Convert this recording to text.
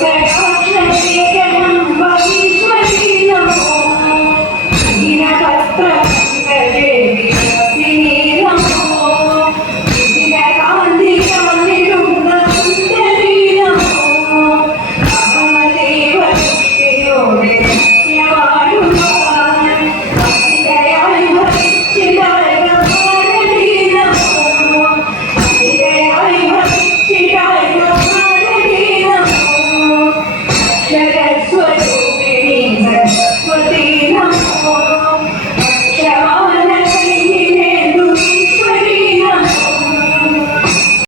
Thank you.